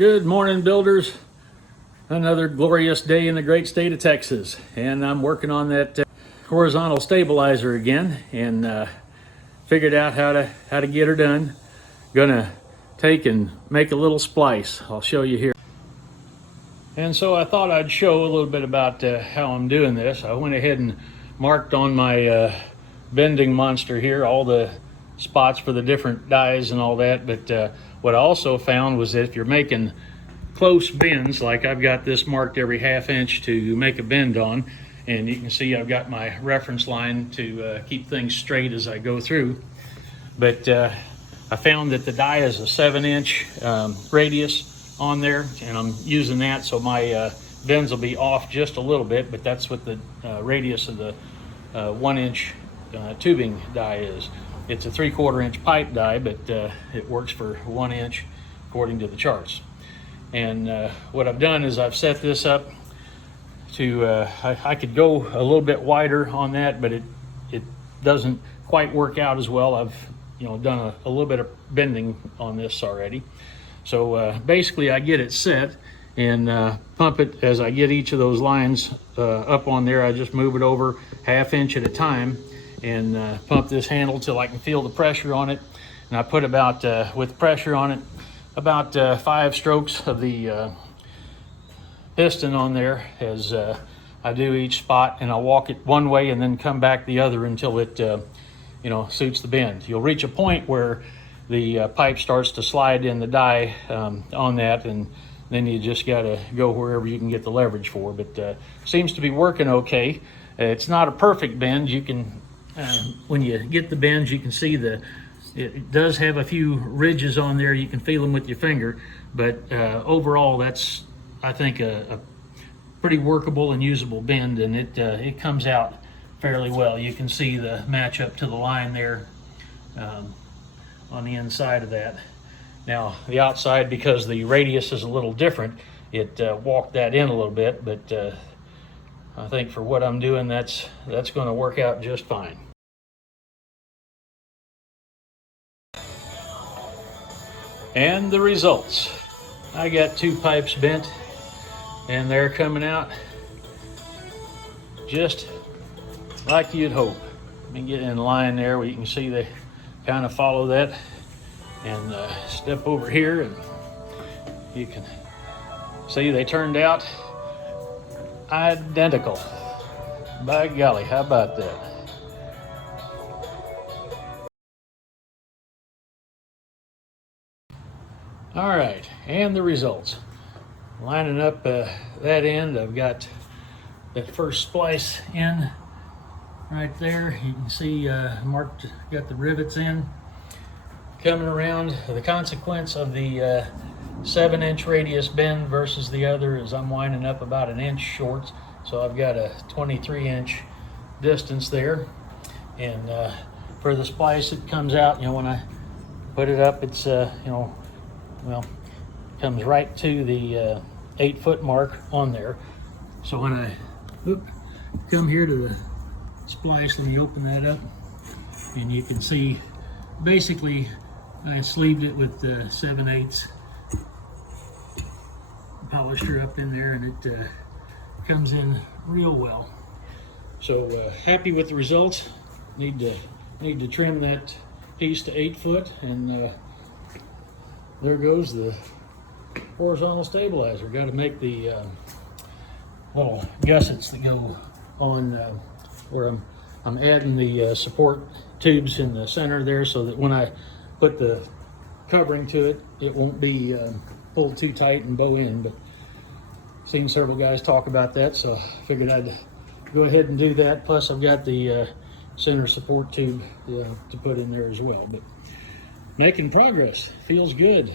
Good morning, builders. Another glorious day in the great state of Texas, and I'm working on that horizontal stabilizer again, and figured out how to get her done. Gonna take and make a little splice. I'll show you here. And so I thought I'd show a little bit about how I'm doing this. I went ahead and marked on my bending monster here all the spots for the different dies and all that, but what I also found was that if you're making close bends, like I've got this marked every ½ inch to make a bend on, and you can see I've got my reference line to keep things straight as I go through, but I found that the die is a 7-inch radius on there, and I'm using that so my bends will be off just a little bit, but that's what the radius of the 1-inch tubing die is. It's a 3/4 inch pipe die, but it works for 1 inch according to the charts. And what I've done is I've set this up to, I could go a little bit wider on that, but it doesn't quite work out as well. I've done a little bit of bending on this already. So basically I get it set and pump it as I get each of those lines up on there. I just move it over ½ inch at a time and pump this handle till I can feel the pressure on it. And I put about, with pressure on it, about 5 strokes of the piston on there as I do each spot, and I'll walk it one way and then come back the other until it suits the bend. You'll reach a point where the pipe starts to slide in the die on that, and then you just got to go wherever you can get the leverage for. But seems to be working okay. It's not a perfect bend. You can when you get the bends, you can see it does have a few ridges on there. You can feel them with your finger, but overall that's, I think, a pretty workable and usable bend, and it comes out fairly well. You can see the match up to the line there on the inside of that. Now the outside, because the radius is a little different, it walked that in a little bit, but I think for what I'm doing, that's going to work out just fine. And the results. I got 2 pipes bent, and they're coming out just like you'd hope. Let me get in line there where you can see they kind of follow that, and step over here and you can see they turned out identical. By golly, how about that? All right, and the results. Lining up that end, I've got that first splice in right there. You can see marked, got the rivets in. Coming around, the consequence of the 7-inch radius bend versus the other is I'm winding up about 1 inch short, so I've got a 23-inch distance there. And for the splice, it comes out, when I put it up, it's comes right to the 8-foot mark on there. So when I come here to the splice, let me open that up, and you can see basically I sleeved it with 7/8 polisher up in there, and it comes in real well. So happy with the results. Need to trim that piece to 8 foot, and there goes the horizontal stabilizer. Got to make the little gussets that go on where I'm adding the support tubes in the center there, so that when I put the covering to it, it won't be pulled too tight and bow in. But seen several guys talk about that, so I figured I'd go ahead and do that. Plus I've got the center support tube to put in there as well. But making progress, feels good.